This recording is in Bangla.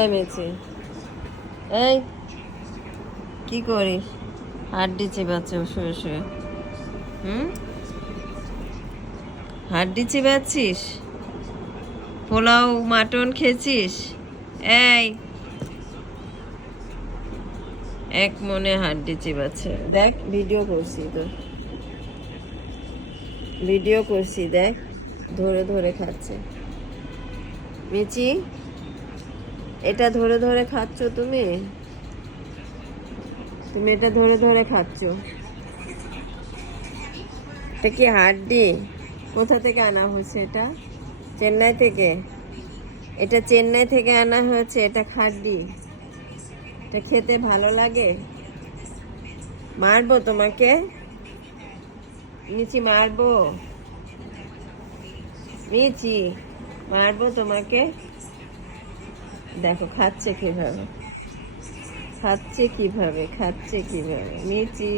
এই মেচি, এই কি করিস? হাড্ডি চিবাচ্ছে শুয়ে শুয়ে। হাড্ডি চিবাচ্ছিস? পোলাও মাটন খেয়েছিস? এই এক মনে হাড্ডি চিবাচ্ছে। দেখ ভিডিও করছি তো, ভিডিও করছি, দেখ ধরে ধরে খাচ্ছে। মিচি, এটা ধরে ধরে খাচ্ছ তুমি? তুমি এটা ধরে ধরে খাচ্ছ? এটা কি হাড্ডি? কোথা থেকে আনা হয়েছে এটা? চেন্নাই থেকে? এটা চেন্নাই থেকে আনা হয়েছে, এটা হাড্ডি। এটা খেতে ভালো লাগে? মারবো তোমাকে? মিচি মারবো? মিচি মারবো তোমাকে? দেখো খাচ্ছে কিভাবে, খাচ্ছে কিভাবে, খাচ্ছে কিভাবে মিচি।